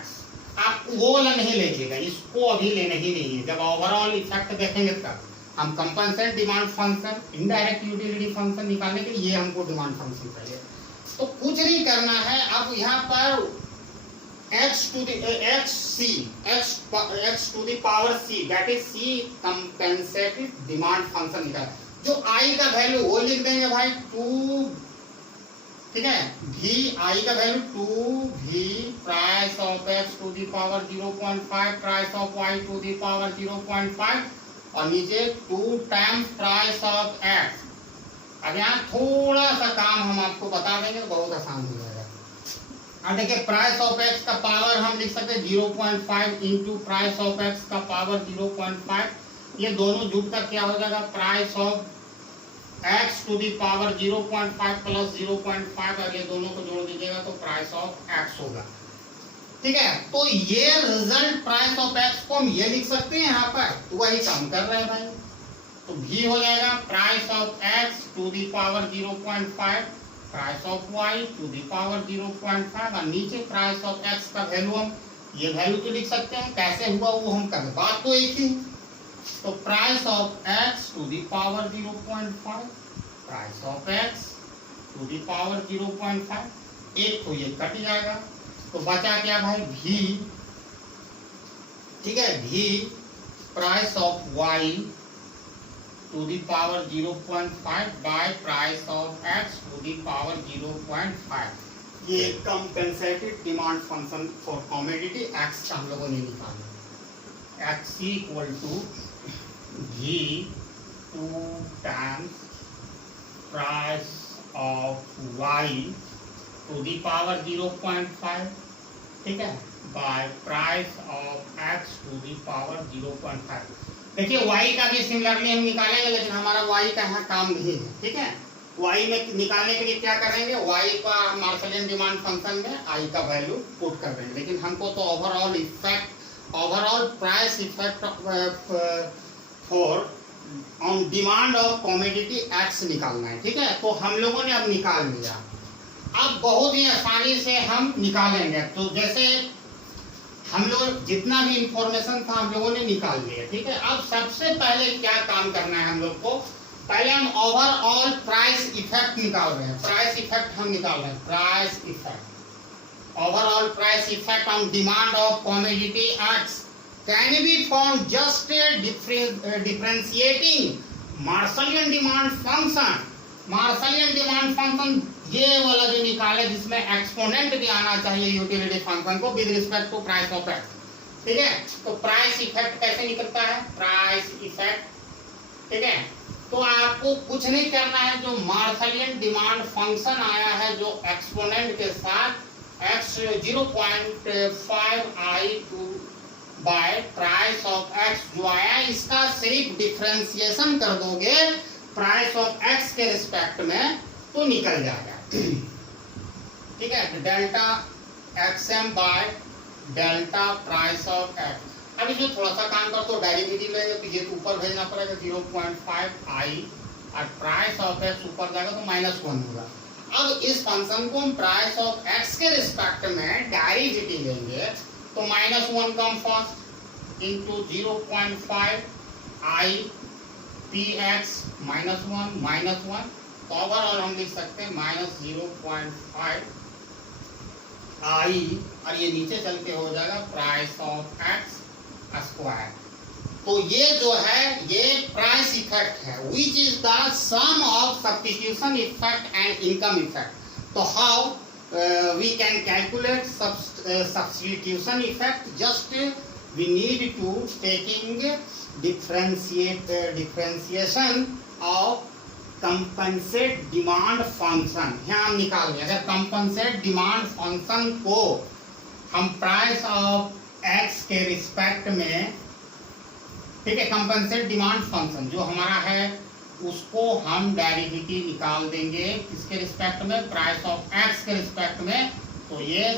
आप वो वाला नहीं लीजिएगा, इसको अभी लेना ही नहीं है, जब ओवरऑल इफेक्ट देखेंगे तब। हम compensate demand function, indirect utility function निकालने के लिए हमको डिमांड फंक्शन चाहिए। तो कुछ नहीं करना है, अब यहाँ पर x to the power c that is c compensated demand function निकाल। जो i का वैल्यू वो लिख देंगे भाई 2, ठीक है, v i का value 2v price of x to the power 0.5 price of y to the power 0.5 और नीचे 2 टाइम्स प्राइस ऑफ x। अब यहाँ थोड़ा सा काम हम आपको बता देंगे तो बहुत आसान हो जाएगा। अब देखिए, प्राइस ऑफ x का पावर हम लिख सकते हैं 0.5 इंटू प्राइस ऑफ x का पावर 0.5। ये दोनों जुट कर क्या हो जाएगा, price of x to the power 0.5 plus 0.5 और ये दोनों को जोड़ दीजिएगा तो प्राइस ऑफ x होगा। ठीक है, तो ये रिजल्ट प्राइस ऑफ x को हम ये लिख सकते हैं यहाँ पर, तो वही काम कर रहे हैं भाई। तो v हो जाएगा price of x to the power 0.5 price of y to the power 0.5 और नीचे प्राइस ऑफ x का वैल्यू हम ये वैल्यू तो लिख सकते हैं, कैसे हुआ वो हम कर, बात तो एक ही। तो price of x to the power 0.5 price of x to the power 0.5, एक तो ये कट जाएगा तो बचा क्या भाई v। ठीक है, v price of y to the power 0.5 by price of x to the power 0.5। ये compensated demand function for commodity x का हम लोगों ने निकाला। x equal to v 2 times price of y to the power 0.5, ठीक है, by price of x to the power 0.5। देखिए y का भी सिमिलरली हम निकालेंगे, लेकिन हमारा y का यहाँ काम नहीं है। ठीक है, y में निकालने के लिए क्या करेंगे, y का मार्शलियन डिमांड फंक्शन में i का वैल्यू पुट कर देंगे, लेकिन हमको तो overall effect, overall price effect for on demand of commodity x निकालना है। ठीक है, तो हम लोगों ने अब निकाल लिया। अब बहुत ही आसानी से हम निकालेंगे। तो जैसे हम लोग जितना भी इंफॉर्मेशन था हम लोगों ने निकाल लिया। ठीक है, अब सबसे पहले क्या काम करना है हम लोग को, पहले हम ओवरऑल प्राइस इफेक्ट निकाल रहे हैं। प्राइस इफेक्ट हम निकाल रहे हैं, price effect, overall price effect on demand of commodity x. Can be found just differentiating Marshallian demand function. Marshallian demand function ये वाला जो निकाले जिसमें एक्सपोनेंट भी आना चाहिए यूटिलिटी फंक्शन को with respect to price of x. ठीक है, तो प्राइस इफेक्ट कैसे निकलता है, प्राइस इफेक्ट। ठीक है, तो आपको कुछ नहीं करना है, जो मार्शलियन डिमांड फंक्शन आया है जो एक्सपोनेंट के साथ x 0.5i2 by price of x जो आया, इसका सिर्फ डिफरेंशिएशन कर दोगे प्राइस ऑफ x के रिस्पेक्ट में तो निकल जाएगा। ठीक है, delta xm by delta price of x। अब इसमें थोड़ा सा काम कर तो डेरिवेटिव लेंगे तो ये तो ऊपर भेजना पड़ेगा 0.5i और प्राइस ऑफ x ऊपर जाएगा तो -1 होगा। अब इस फंक्शन को हम प्राइस ऑफ x के रिस्पेक्ट में डेरिवेटिव लेंगे तो -1 come first into 0.5i px -1 तो ओवरऑल हम लिख सकते हैं -0.5 i और ये नीचे चल के हो जाएगा प्राइस ऑफ x स्क्वायर। तो ये जो है ये प्राइस इफेक्ट है which is the sum of substitution effect and income effect. तो how we can calculate substitution effect, just we need to taking differentiation of compensate demand function। यहाँ हम निकाल दें, अगर compensate demand function को हम price of x के respect में, ठीक है, compensate demand function जो हमारा है उसको हम डेरिवेटिव निकाल देंगे किसके रिस्पेक्ट में, प्राइस ऑफ x के रिस्पेक्ट में, तो ये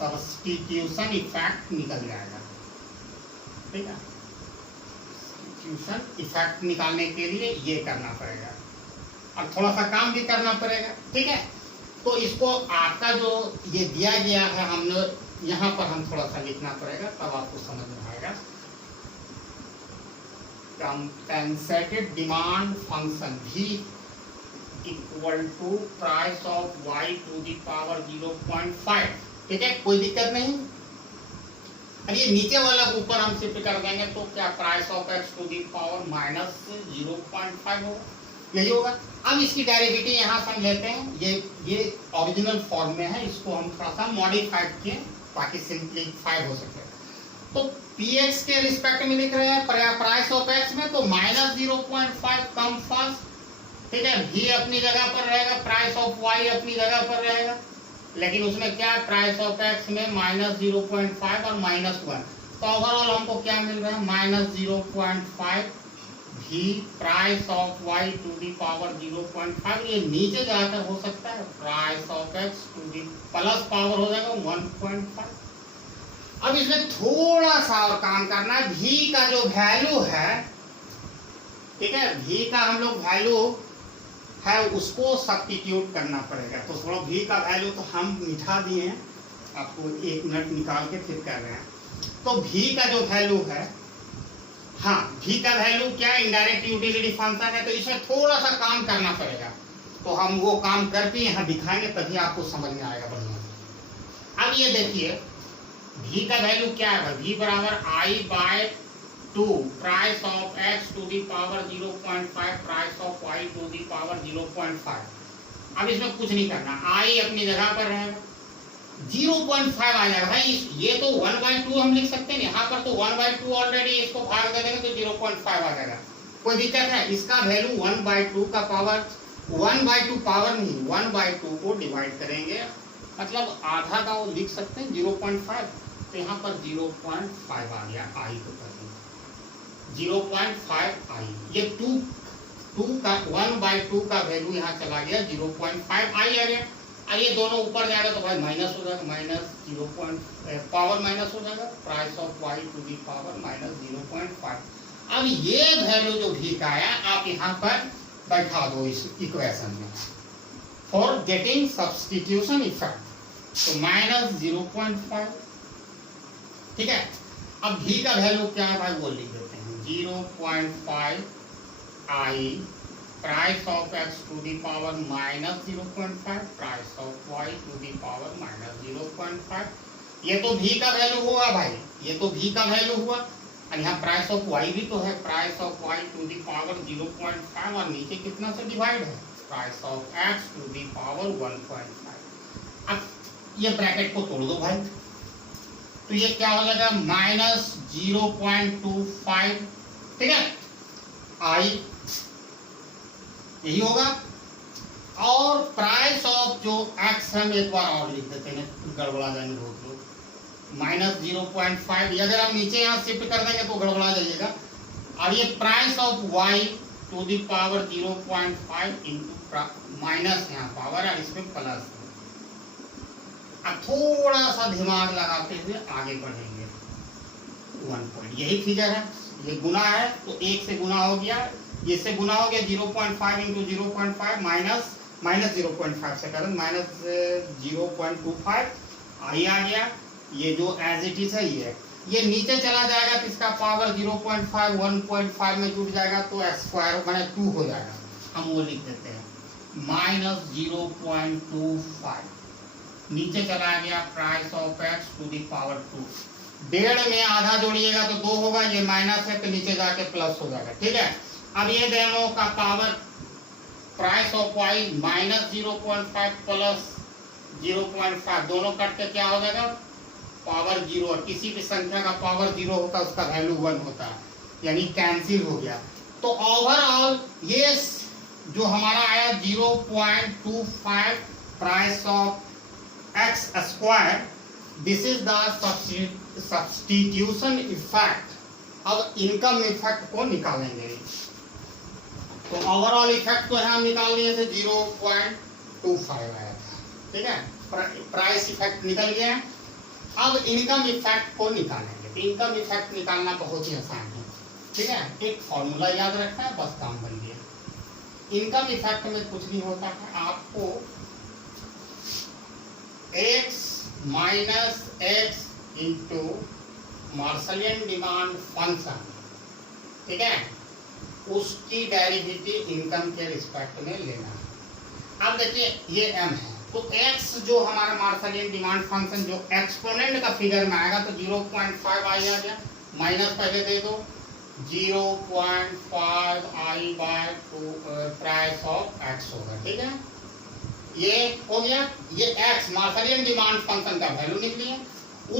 सब्स्टिट्यूशन इफेक्ट निकल जाएगा। ठीक है, सब्स्टिट्यूशन इफेक्ट निकालने के लिए ये करना पड़ेगा और थोड़ा सा काम भी करना पड़ेगा। ठीक है, तो इसको आपका जो ये दिया गया है हमने यहाँ पर हम थोड़ा सा लिखना पड़ेगा तब आपको समझ में आएगा। Compensated demand function v equal to price of y to the power 0.5। ठीक है, कोई दिक्कत नहीं। अब ये नीचे वाला ऊपर हम शिफ्ट कर देंगे तो क्या price of x to the power -0.5 होगा, यही होगा। अब इसकी डेरिवेटिव यहाँ से हम लेते हैं, ये ओरिजिनल फॉर्म में है, इसको हम थोड़ा सा मॉडिफाइड किए ताकि सिंप्लीफाइड हो सके। तो px के रिस्पेक्ट में लिख रहे हैं प्राइस ऑफ x में, तो -0.5 कम फर्स्ट। ठीक है, v अपनी जगह पर रहेगा, प्राइस ऑफ y अपनी जगह पर रहेगा, लेकिन उसमें क्या है प्राइस ऑफ x में -0.5 और -1, तो ओवरऑल हमको क्या मिल रहा है -0.5 v price of y to the power 0.5। ये नीचे जाकर हो सकता है price of x to the plus power हो जाएगा 1.5। अब इसमें थोड़ा सा और काम करना है, v का जो वैल्यू है, ठीक है, v का हम लोग वैल्यू है उसको सब्स्टिट्यूट करना पड़ेगा। तो थोड़ा v का वैल्यू तो हम मिटा दिए हैं, आपको 1 मिनट निकाल के फिर कर रहे हैं। तो v का जो वैल्यू है, हाँ v का वैल्यू क्या इनडायरेक्ट यूटिलिटी फंक्शन है, तो इसमें थोड़ा सा काम करना पड़ेगा। तो हम वो काम करके यहाँ दिखाएंगे तभी आपको समझ में आएगा बढ़िया। अब ये देखिए v का वैल्यू क्या है, v बराबर i/2 price of x to the power 0.5 price of y to the power 0.5। अब इसमें कुछ नहीं करना, i अपनी जगह पर रहेगा, 0.5 आ जाएगा भाई। ये तो 1/2 हम लिख सकते हैं, यहाँ पर तो 1/2 ऑलरेडी, इसको भाग दे देंगे तो 0.5 आ जाएगा, कोई दिक्कत है। इसका वैल्यू 1/2 का पावर 1/2 पावर नहीं 1/2 को डिवाइड करेंगे, मतलब आधा का वो लिख सकते हैं 0.5, तो यहाँ पर 0.5 आ गया, आई को कर 0.5 आई, ये 2 का 1/2 का वैल्यू यहाँ चला गया, 0.5 आई आ गया। और ये दोनों ऊपर जाएगा तो भाई माइनस हो जाएगा, पावर माइनस हो जाएगा, price of y to the power -0.5। अब ये वैल्यू जो भी का आया आप यहाँ पर बैठा दो इस इक्वेशन में फॉर गेटिंग सब्स्टिट्यूशन इफेक्ट, तो -0.5। ठीक है, अब v का वैल्यू क्या है भाई वो लिख देते हैं, 0.5 i price of x to the power -0.5 price of y to the power -0.5। ये तो भी का वैल्यू हुआ भाई, ये तो भी का वैल्यू हुआ, और यहाँ प्राइस ऑफ वाई भी तो है, price of Y to the power 0.5 और नीचे कितना से डिवाइड है, price of X to the power 1.5। अब ये ब्रैकेट को तोड़ दो भाई, तो ये क्या हो जाएगा -0.25, ठीक है, आई यही होगा। और प्राइस ऑफ जो एक्स हम एक बार और लिख देते हैं, गड़बड़ा जाएंगे बहुत लोग, -0.5, अगर हम नीचे यहाँ शिफ्ट कर देंगे तो गड़बड़ा जाइएगा। और ये price of y to the power 0.5 into minus यहाँ पावर और इसमें प्लस। अब थोड़ा सा दिमाग लगाते हुए आगे बढ़ेंगे, 1 पॉइंट यही फिगर है, ये गुना है तो 1 से गुना हो गया, ये से गुना हो गया 0.5 इंटू 0.5 माइनस 0.5 से करें -0.25 आई आ गया, ये जो एज इट इज है ये नीचे चला जाएगा तो इसका पावर 0.5 1.5 में जुड़ जाएगा तो x स्क्वायर बने 2 हो जाएगा, हम वो लिख देते हैं -0.25, नीचे चला गया price of x to the power 2, 1.5 में आधा जोड़िएगा तो 2 होगा, ये माइनस है तो नीचे जाके प्लस हो जाएगा, ठीक है। अब ये दोनों का power price of y -0.5 plus 0.5 दोनों कट के क्या हो जाएगा पावर 0, और किसी भी संख्या का पावर 0 होता है उसका वैल्यू 1 होता है, यानी कैंसिल हो गया। तो ओवरऑल ये जो हमारा आया 0.25 price of x square, this is the substitution effect. अब इनकम इफेक्ट को निकालेंगे, तो ओवरऑल इफेक्ट को हम निकाल लिए थे 0.25 आया था, ठीक है, प्राइस इफेक्ट निकल गया। अब इनकम इफेक्ट को निकालेंगे, तो इनकम इफेक्ट निकालना बहुत ही आसान है, ठीक है, एक फॉर्मूला याद रखना है, बस काम बन गया। इनकम इफेक्ट में कुछ नहीं होता है, आपको x minus x into Marshallian demand function, ठीक है, उसकी डेरिवेटिव इनकम के रिस्पेक्ट में लेना। अब देखिए ये m है, तो x जो हमारा मार्शलियन डिमांड फंक्शन जो एक्सपोनेंट का फिगर में आएगा तो 0.5 आई आ गया, माइनस पहले दे दो 0.5 I by 2 price of x होगा, ठीक है, ये हो गया, ये x मार्शलियन डिमांड फंक्शन का वैल्यू निकली है।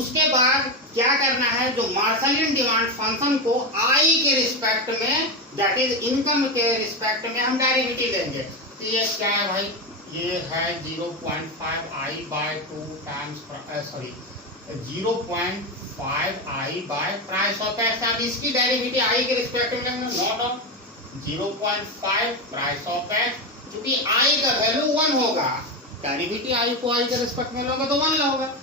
उसके बाद क्या करना है, जो मार्शलियन डिमांड फंक्शन को i के रिस्पेक्ट में, दैट इज इनकम के रिस्पेक्ट में हम डेरिवेटिव लेंगे, तो ये क्या है भाई, ये है 0.5 I by 2 times 0.5 I by price of x. अब इसकी डेरिवेटिव आई के रिस्पेक्ट में लेंगे, not on 0.5 price of x, क्योंकि आई का वैल्यू 1 होगा, डेरिवेटिव आई को आई के रिस्पेक्ट में लोगे तो 1 होगा।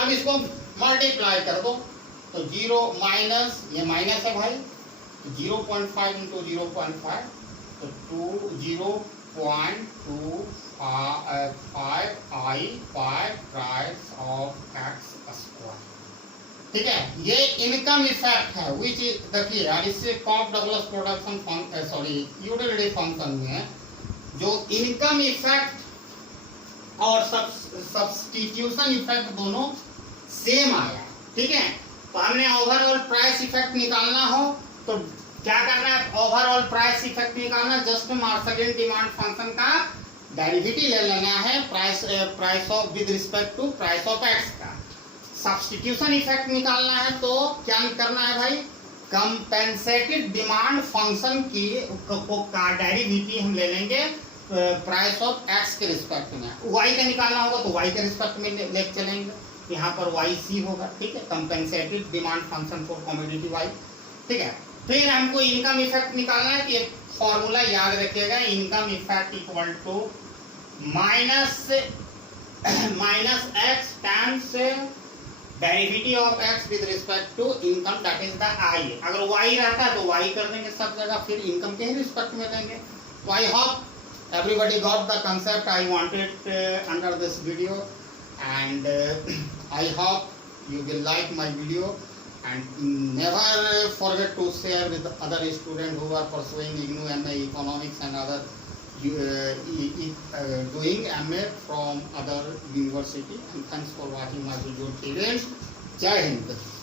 अब इसको मल्टीप्लाई कर दो तो 0 माइनस, ये माइनस है भाई, 0.5 इंटू 0.5 तो 0.25 I by price of x square, ठीक है, ये इनकम इफेक्ट है, विच इज देखिए यार, इससे कॉफ डगलस प्रोडक्शन यूटिलिटी फंक्शन में जो इनकम इफेक्ट और सब्स्टिट्यूशन इफेक्ट दोनों सेम आया, ठीक है। तो हमने ओवरऑल प्राइस इफेक्ट निकालना हो तो क्या करना है, ओवरऑल प्राइस इफेक्ट निकालना, जस्ट मार्शलियन डिमांड फंक्शन का डेरिवेटिव ले लेना है price of with respect to price of X का। सब्स्टिट्यूशन इफेक्ट निकालना है तो क्या करना है भाई, कंपेंसेटेड डिमांड फंक्शन की का डेरिवेटिव हम ले लेंगे प्राइस ऑफ एक्स के रिस्पेक्ट में। वाई का निकालना होगा तो वाई के रिस्पेक्ट में ले चलेंगे, यहाँ पर वाई सी होगा, ठीक है, compensated demand function for commodity Y, ठीक है। फिर हमको इनकम इफेक्ट निकालना है, कि फॉर्मूला याद रखिएगा, income effect equal to minus x times derivative of x with respect to income, that is the I. अगर वाई रहता है तो वाई कर देंगे सब जगह, फिर इनकम के ही रिस्पेक्ट में देंगे। तो I hope everybody got the concept I wanted under this video, and I hope you will like my video, and never forget to share with other students who are pursuing IGNOU MA economics and other doing MA from other university, and thanks for watching my video. Jai Hind.